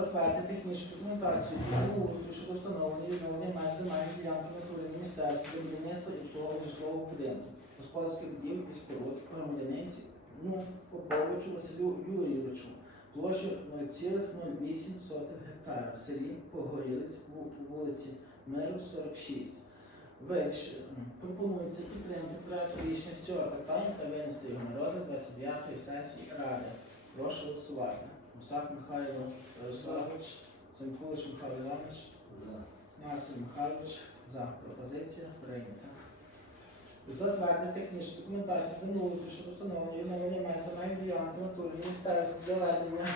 затвердити технічну документацію і землеустрою щодо встановлення відновлення меж земельної ділянки місцевості для будівництва і обслуговування житлового будинку, господарських будівель і споруд громадянинці ну, Поповичу Василю Юрійовичу, площу 0,08 гектара в селі Погорілець по вулиці Миру 46. Вирішено. Пропонується підтримати проект рішення з цього питання та винести його на розгляд 29-ї сесії Ради. Прошу голосувати. Мусак Михайло Ярославович, Цинкулич Михайло Іванович, Масій Михайлович за. Пропозиція прийнята. Затвердити технічну документацію землеустрою щодо встановлення і відновлення меж земельної ділянки натурної місцевості для ведення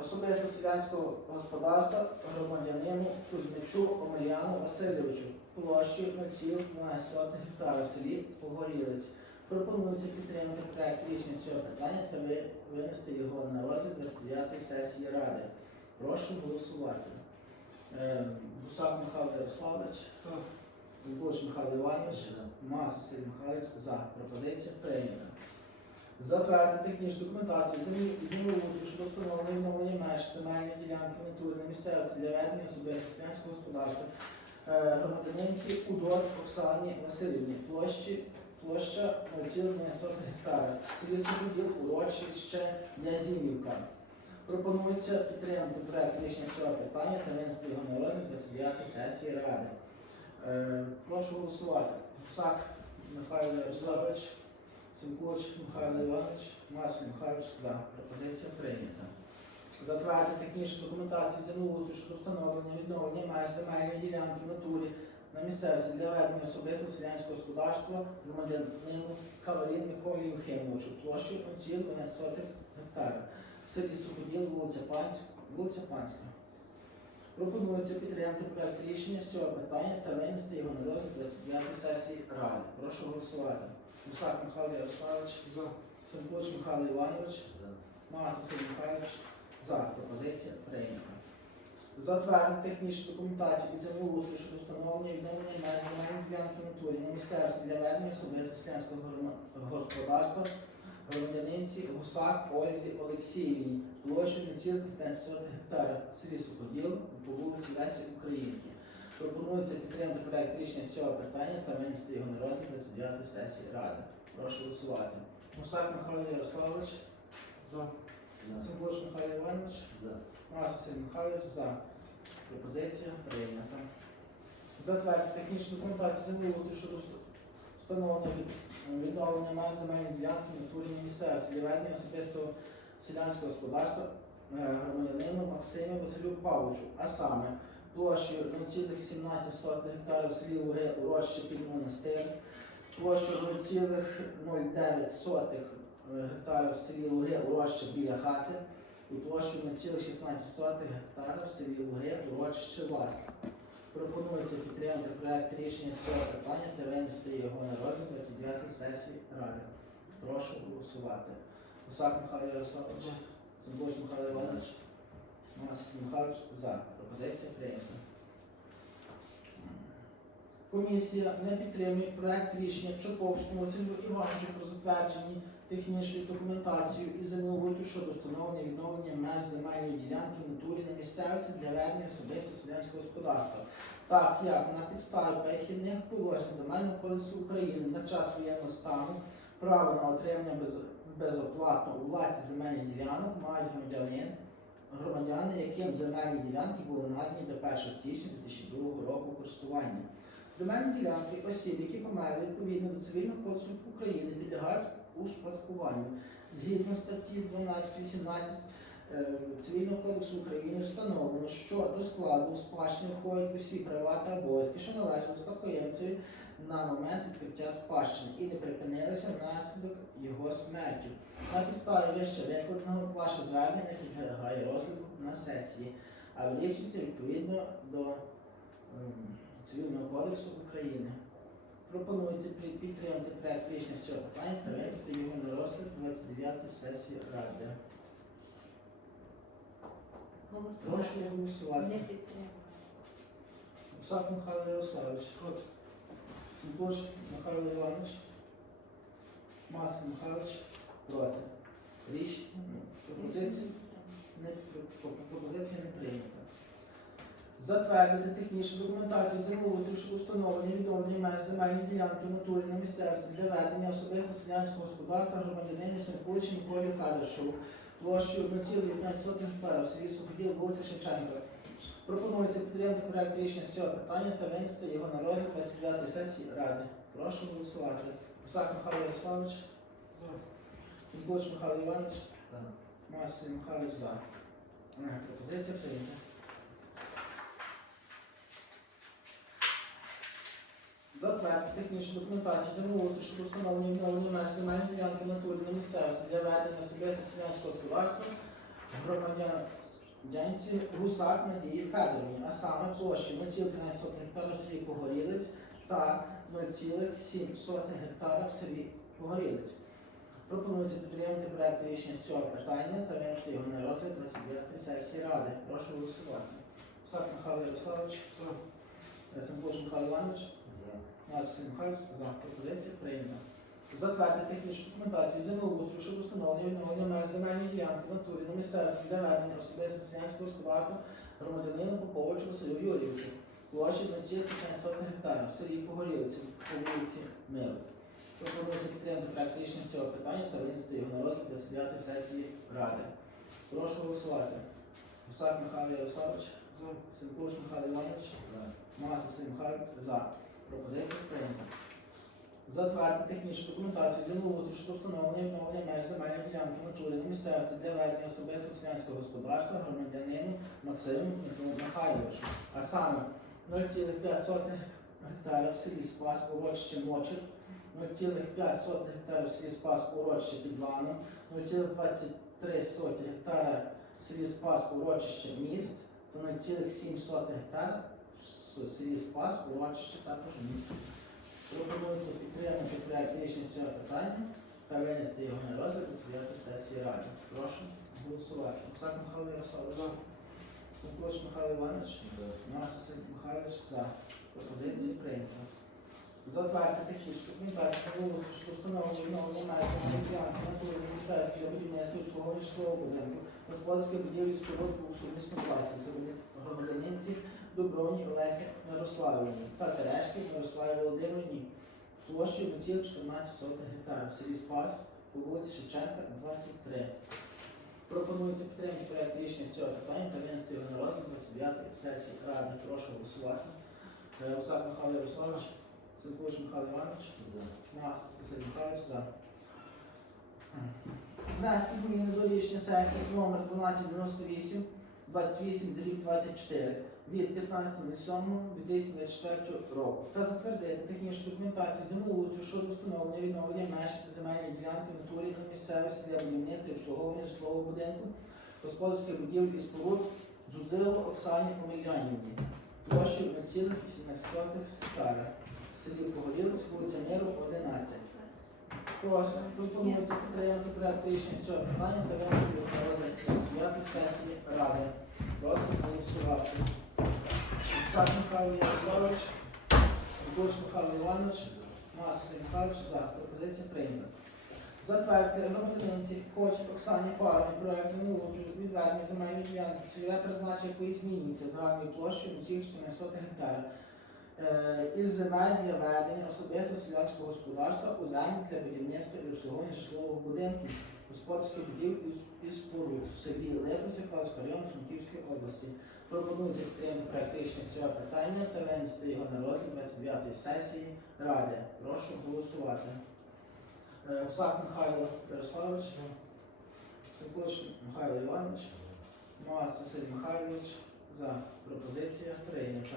особисто селянського господарства громадянину Кузьмичу Омельяну Васильовичу площею 0,12 гектара в селі Погорілець. Пропонується підтримати проект рішення з цього питання та винести його на розгляд 29-ї сесії Ради. Прошу голосувати. Е, Гусак Михайло Ярославович, Зінкулич Михайло Іванович, Мас Василь Михайлович за. Пропозиція прийнята. Затвердити технічну документацію землі- землеустрою щодо встановлення відновлення меж земельної ділянки натурної місцевості для ведення особисто селянського господарства е, громадянинці Удот Оксані Васильівні площі площа 0,1 гектара. Селі Слободіл, урочище Язімівка. Пропонується підтримати проект рішення цього питання та винести його на розгляд 29 сесії Ради. Е, прошу голосувати. Гусак Михайло Ярославович, Сімкович Михайло Іванович, Масій Михайлович за. Пропозиція прийнята. Затвердити технічну документацію землеустрою щодо встановлення відновлення меж земельної ділянки в натурі на місцевці для ведення особистого селянського господарства громадянину Кавалін Миколі Євгеновичу площею 0,12 гектара в селі Суходіл, вулиця Панська, вулиця Панська. Пропонується підтримати проект рішення з цього питання та винести його на розгляд 29 сесії Ради. Прошу голосувати. Гусак Михайло Ярославович, Цимкович Михайло Іванович, Мас Василь Михайлович за. Пропозиція прийнята. Затвердити технічну документацію і землеустрою щодо встановлення відновлення меж земельної ділянки натурі на місцевості для ведення особисто селянського господарства громадянинці Гусак Ользі Олексіївні площею 0,15 гектара в селі Суходіл по вулиці Лесі Українки. Пропонується підтримати проект рішення з цього питання та винести його на розгляд 29 сесії Ради. Прошу голосувати. Гусак Михайло Ярославович, Симбоч Михайло Іванович, Мас Василь Михайлович за. Пропозиція прийнята. Затвердити технічну документацію землеустрою щодо вст- встановлення від, відновлення має земельної ділянки на місцевості для ведення особистого селянського господарства е, громадянину Максиму Василю Павловичу, а саме площею 0,17 гектарів в селі Луги урочище під монастир, площею 0,09 гектарів в селі Луги урочище біля хати, і площею 0,16 гектара в селі Луги, урочище Лас. Пропонується підтримати проект рішення з цього питання та винести його на розгляд 29 сесії Ради. Прошу голосувати. Гусак Михайло Ярославович, Цимблоч Михайло Іванович, Масис Михайлович за. Пропозиція прийнята. Комісія не підтримує проект рішення Чоповському Василю Івановичу про затвердження технічної документації і землеустрою щодо встановлення відновлення меж земельної ділянки натурі на місцевості для ведення особисто селянського господарства. Так як на підставі перехідних положень Земельного кодексу України на час воєнного стану право на отримання без, безоплатно у власні земельних ділянок мають громадянин, громадяни, яким земельні ділянки були надані до 1 січня 2002 року користування. Земельні ділянки осіб, які померли відповідно до Цивільного кодексу України, підлягають успадкуванню. Згідно статті 12-18 е, Цивільного кодексу України встановлено, що до складу спадщини входять усі права та обов'язки, що належали спадкоємцеві на момент відкриття спадщини і не припинилися внаслідок його смерті. На підставі вище викладеного ваше звернення підлягає розгляду на сесії, а вирішується відповідно до Цивільного кодексу України. Пропонується підтримати проект рішення з цього питання та винести його на розгляд 29 сесії Ради. Голосувати. Прошу голосувати. Не підтримую. Сак Михайло Ярославович. Проти. Бош Михайло Іванович. Маск Михайлович. Проти. Річ. Пропозиції. Не, про- пропозиція не прийнята. Затвердити технічну документацію землеустрою щодо встановлення і відновлення меж земельної ділянки в натурі на місцевості для ведення особисто селянського господарства громадянину Сенкуличі Миколі Федоршову площею 1,19 гектара в селі Суходіл, вулиця Шевченка. Пропонується підтримати проект рішення з цього питання та винести його на розгляд 29 сесії Ради. Прошу голосувати. Гусак Михайло Ярославович. Сенкулич Михайло Іванович. Марсій Михайлович за. Пропозиція прийнята. Затвердити технічну документацію землеустрою щодо встановлення і відновлення меж земельної ділянки натурі на місцевості для ведення особисто селянського господарства громадянці Гусак Надії Федоровні, а саме площі 0,13 гектара в селі Погорілець та 0,7 гектара в селі Погорілець. Пропонується підтримати проект рішення з цього питання та винести його на розгляд 29 сесії Ради. Прошу голосувати. Гусак Михайло Ярославович. Семплош Михайло Іванович. Нас Михайлович за пропозиція прийнята. Затвердити технічну документацію землеустрою щодо встановлення і відновлення меж земельної ділянки в натурі на місцевості для ведення особисто селянського господарства громадянину Поповичу Василю Юрійовичу. Площі 0,15 гектарів в селі Погорілці по вулиці Миру. Пропонується підтримати проект рішення з цього питання та винести його на розгляд 29 сесії Ради. Прошу голосувати. Гусак Михайло Ярославович. Сенкулич Михайло Іванович. Мас Василь Михайлович. За. Пропозиція прийнята. Затвердити технічну документацію землеустрою щодо встановлення відновлення меж земельної ділянки в натурі на місцевості для ведення особисто селянського господарства громадянину Максиму Михайловичу, а саме 0,5 гектарів в селі Спас, урочище Мочик, 0,5 гектарів в селі Спас, урочище Підланом, 0,23 гектара в селі Спас, урочище Міст, та 0,7 гектара в селі Спас, урочище також міст. Пропонується підтримати проект рішення з цього питання та винести його на розгляд у сесії Ради. Прошу голосувати. Оксак Михайло Ярославович. Сенкулич Михайло Іванович. Нас Василь Михайлович за. Пропозиції прийнято. Затвердити технічну документацію та вулицю, відновлення меж земельної ділянки на турі міністерстві для будівництва і будинку, господарської будівлі споруд у сумісному власності громадянинці Дубровні Олесі Мирославівні та Терешки Мирославі Володимирівні площею 1,14 гектарів в селі Спас по вулиці Шевченка, 23. Пропонується підтримати проект рішення з цього питання та винести його на розгляд 29 сесії Ради. Прошу голосувати. Е, Осак Михайло Ярославович, Сенкович Михайло Іванович, Мас Василь Михайлович за. Внести зміни до рішення сесії номер 1298 28 дріб 24 від 15.07.2024 року та затвердити технічну документацію землеустрою щодо встановлення відновлення меж земельної ділянки в натурі на місцевості для будівництва і обслуговування житлового будинку, господарських будівель і споруд Дзудзило Оксані Омельянівні площею 0,18 гектара в селі Погорілець, вулиця Миру, 11. Прошу, пропонується підтримати проект рішення з цього питання та винести його на розгляд 29 сесії Ради. Прошу голосувати. Олександр Михайло Ярославович, Гуш Михайло Іванович, Марсій Михайлович за. Пропозиція прийнята. Затвердити громадянинці Хоч Оксані Павлівні проект землеустрою відведення земельної ділянки, цільове призначення якої змінюється загальною площею 0,14 гектара е, із земель для ведення особисто селянського господарства у землі для будівництва і обслуговування житлового будинку, господарських будівель і с- і споруд в селі Липиці, Калського району Франківської області. Пропонується підтримати з цього питання та винести його на розгляд 29 сесії Ради. Прошу голосувати. Е, Осак Михайло Ярославович, Сокош Михайло Іванович, Мас Василь Михайлович за пропозиція прийнята.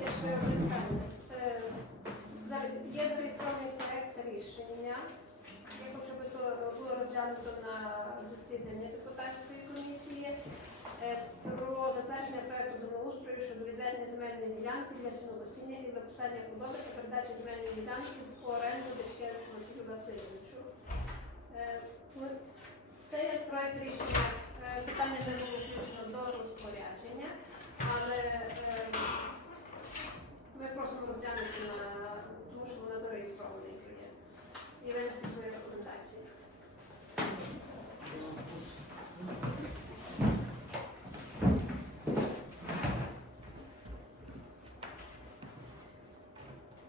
Є ще одне питання. Е, зараз Є зареєстрований проект рішення. Я хочу, щоб це було розглянуто на засіданні депутатської комісії. е, про затвердження проекту землеустрою щодо відведення земельної ділянки для сінокосіння і виписання худоби та передачі земельної ділянки в оренду Дечкевичу Василю Васильовичу. Е, Це є проект рішення, е, питання не було включено до розпорядження, але ми просимо розглянути на тому, що вона зареєстрована вже і винести свої рекомендації.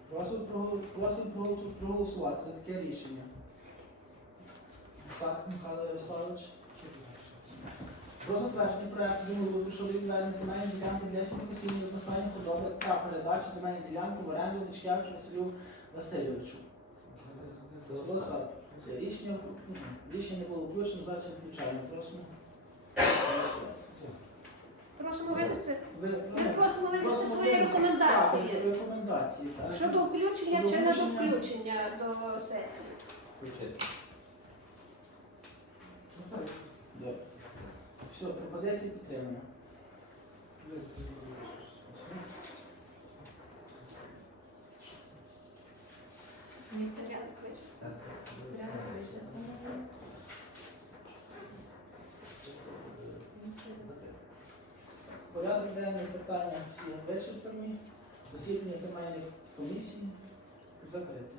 Просимо проголо- проголосувати за таке рішення. Сак Михайло Ярославович. Про затвердження проекту землеустрою щодо відведення земельної ділянки для сінокосіння виписання худоби та передачі земельної ділянки в оренду Дичкевичу Василю Васильовичу. Голосувати. Рішення, ну, рішення було включено, зараз включаємо. Просимо. Просимо винести, Ви- ми ну, просимо винести просимо свої винести- рекомендації Так, рекомендації, так. щодо включення Щодо чи не до включення. включення до сесії. Включити. Добре. Все, пропозиції підтримано. Питання всі вичерпані. Засідання земельних комісій закрите.